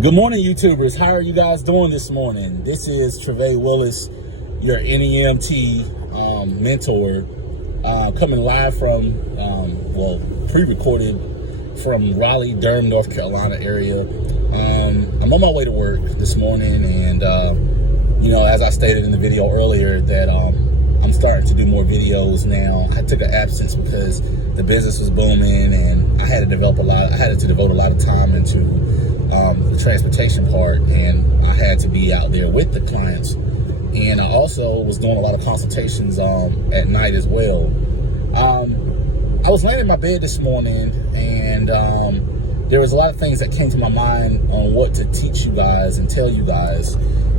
Good morning, YouTubers. How are you guys doing this morning? This is Travae Willis, your NEMT mentor, coming live from, pre-recorded from Raleigh, Durham, North Carolina area. I'm on my way to work this morning, and as I stated in the video earlier, that I'm starting to do more videos now. I took an absence because the business was booming, and I had to devote a lot of time into the transportation part, and I had to be out there with the clients. And I also was doing a lot of consultations at night as well. I was laying in my bed this morning, and there was a lot of things that came to my mind on what to teach you guys and tell you guys.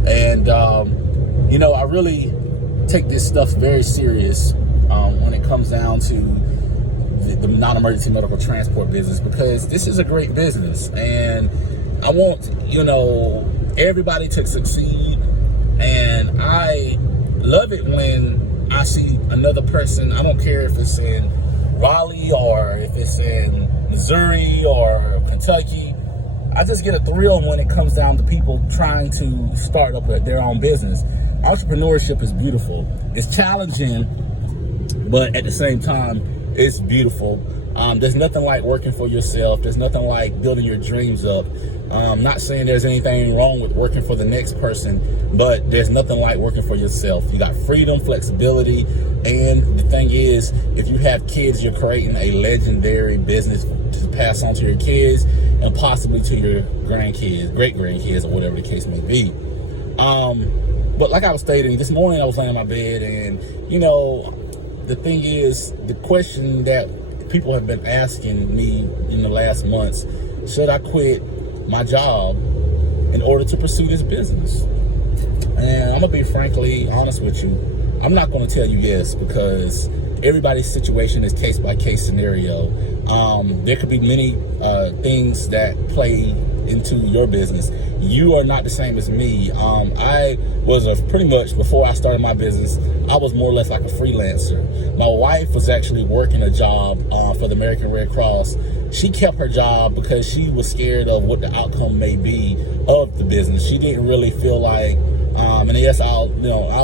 And I really take this stuff very serious when it comes down to the non-emergency medical transport business, because this is a great business, and I want everybody to succeed. And I love it when I see another person. I don't care if it's in Raleigh or if it's in Missouri or Kentucky. I just get a thrill when it comes down to people trying to start up their own business. Entrepreneurship is beautiful. It's challenging, but at the same time, it's beautiful. There's nothing like working for yourself. There's nothing like building your dreams up. I'm not saying there's anything wrong with working for the next person, but there's nothing like working for yourself. You got freedom, flexibility, and the thing is, if you have kids, you're creating a legendary business to pass on to your kids and possibly to your grandkids, great-grandkids, or whatever the case may be. But like I was stating, this morning I was laying in my bed, and the thing is, the question that people have been asking me in the last months: should I quit my job in order to pursue this business? And I'm gonna be frankly honest with you. I'm not gonna tell you yes, because everybody's situation is case by case scenario. There could be many things that play into your business. You are not the same as me. I was pretty much, before I started my business, I was more or less like a freelancer. My wife was actually working a job for the American Red Cross. She kept her job because she was scared of what the outcome may be of the business. She didn't really feel like, and yes, I'll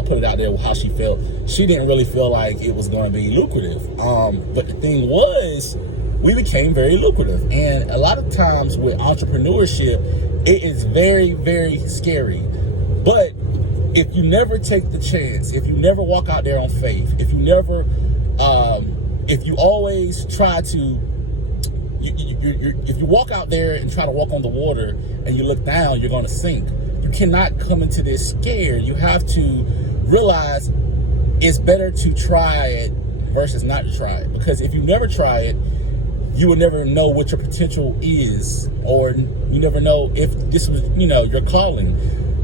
put it out there how she felt. She didn't really feel like it was going to be lucrative. But the thing was, we became very lucrative. And a lot of times with entrepreneurship, it is very, very scary. But if you never take the chance, if you never walk out there on faith, if you always try to, if you walk out there and try to walk on the water and you look down, you're going to sink. You cannot come into this scared. You have to realize it's better to try it versus not to try it. Because if you never try it, you will never know what your potential is, or you never know if this was, your calling.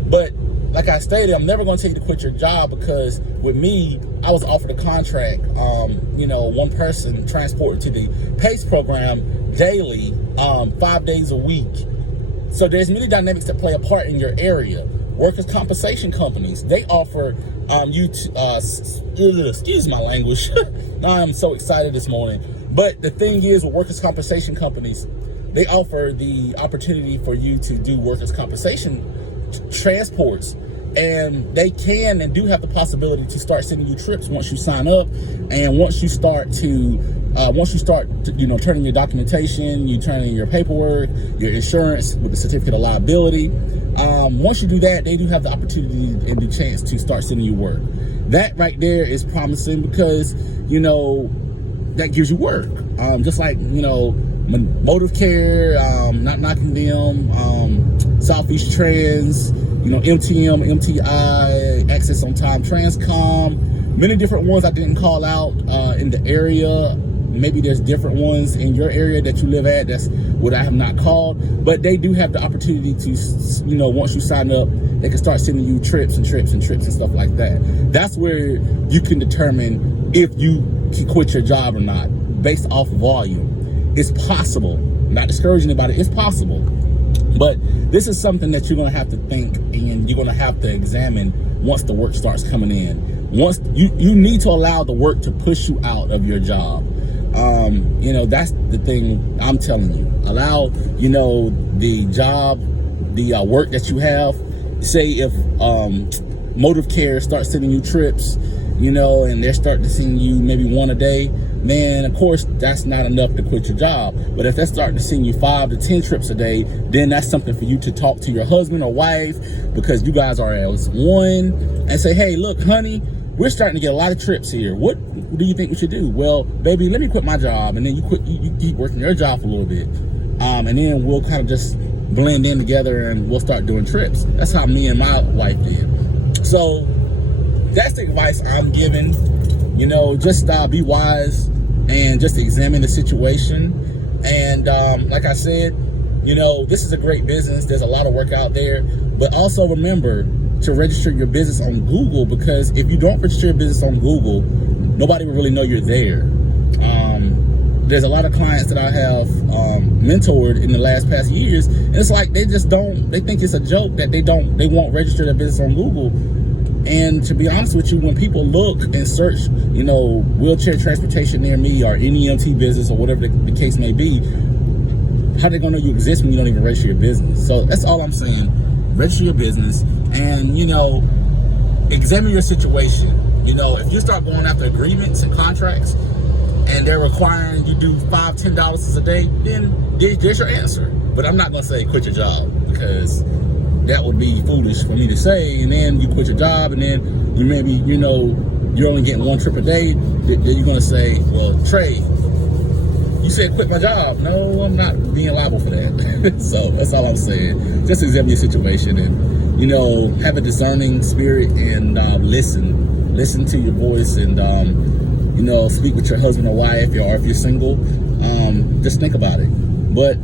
But like I stated, I'm never going to tell you to quit your job, because with me, I was offered a contract, one person transported to the PACE program daily, 5 days a week. So there's many dynamics that play a part in your area. Workers' compensation companies, they offer excuse my language. Now I'm so excited this morning. But the thing is, with workers' compensation companies, they offer the opportunity for you to do workers' compensation transports, and they can and do have the possibility to start sending you trips once you sign up, and once you start turning your documentation, you turn in your paperwork, your insurance with the certificate of liability. Once you do that, they do have the opportunity and the chance to start sending you work. That right there is promising, because that gives you work. Just like Motive Care, not knocking them, Southeast Trends, MTM, MTI, Access on Time, Transcom, many different ones I didn't call out in the area. Maybe there's different ones in your area that you live at. That's what I have not called. But they do have the opportunity to, once you sign up, they can start sending you trips and stuff like that. That's where you can determine if you can quit your job or not, based off volume. It's possible. I'm not discouraging anybody. It's possible. But this is something that you're going to have to think, and you're going to have to examine once the work starts coming in. Once you need to allow the work to push you out of your job. That's the thing I'm telling you. Allow, the job the work that you have. Say if Motive Care starts sending you trips, you know, and they're starting to send you maybe one a day, man, of course, that's not enough to quit your job. But if they're starting to send you 5 to 10 trips a day, then that's something for you to talk to your husband or wife, because you guys are as one, and say, hey, look, honey, we're starting to get a lot of trips here. What do you think we should do? Well, baby, let me quit my job, and then you keep working your job for a little bit, and then we'll kind of just blend in together, and we'll start doing trips. That's how me and my wife did. So that's the advice I'm giving. You know, just be wise and just examine the situation. And like I said, you know, this is a great business. There's a lot of work out there, but also remember to register your business on Google, because if you don't register your business on Google, nobody will really know you're there. There's a lot of clients that I have mentored in the past years, and it's like they think it's a joke that they won't register their business on Google. And to be honest with you, when people look and search, you know, wheelchair transportation near me, or any EMT business, or whatever the case may be, how are they gonna know you exist when you don't even register your business? So that's all I'm saying. Register your business, and, you know, examine your situation. You know, if you start going after agreements and contracts, and they're requiring you do $5, $10 a day, then there's your answer. But I'm not gonna say quit your job, because that would be foolish for me to say. And then you quit your job, and then you maybe, you know, you're only getting 1 trip a day. Then you're gonna say, well, Trey, you said quit my job. No, I'm not being liable for that. So that's all I'm saying. Just examine your situation, and, you know, have a discerning spirit, and listen to your voice, and you know, speak with your husband or wife, or if you're single, just think about it. But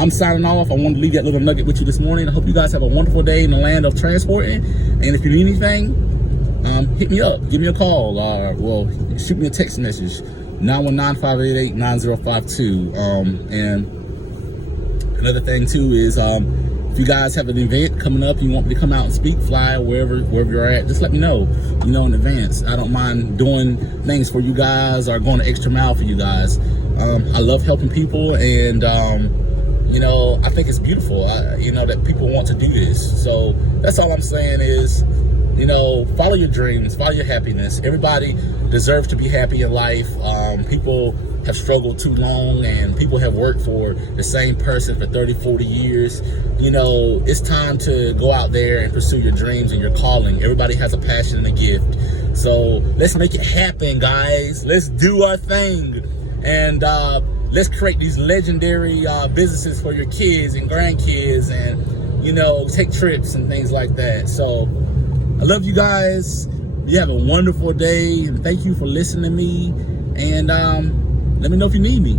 I'm signing off. I wanted to leave that little nugget with you this morning. I hope you guys have a wonderful day in the land of transporting. And if you need anything, hit me up, give me a call, or, well, shoot me a text message, 919-588-9052. And another thing too is, if you guys have an event coming up, you want me to come out and speak, fly, wherever you're at, just let me know, you know, in advance. I don't mind doing things for you guys, or going the extra mile for you guys. I love helping people, and you know, I think it's beautiful, you know, that people want to do this. So that's all I'm saying is, you know, follow your dreams, follow your happiness. Everybody deserves to be happy in life. People have struggled too long, and people have worked for the same person for 30, 40 years. You know, it's time to go out there and pursue your dreams and your calling. Everybody has a passion and a gift. So let's make it happen, guys. Let's do our thing. And let's create these legendary businesses for your kids and grandkids, and, you know, take trips and things like that. So I love you guys. You have a wonderful day, and thank you for listening to me. And let me know if you need me.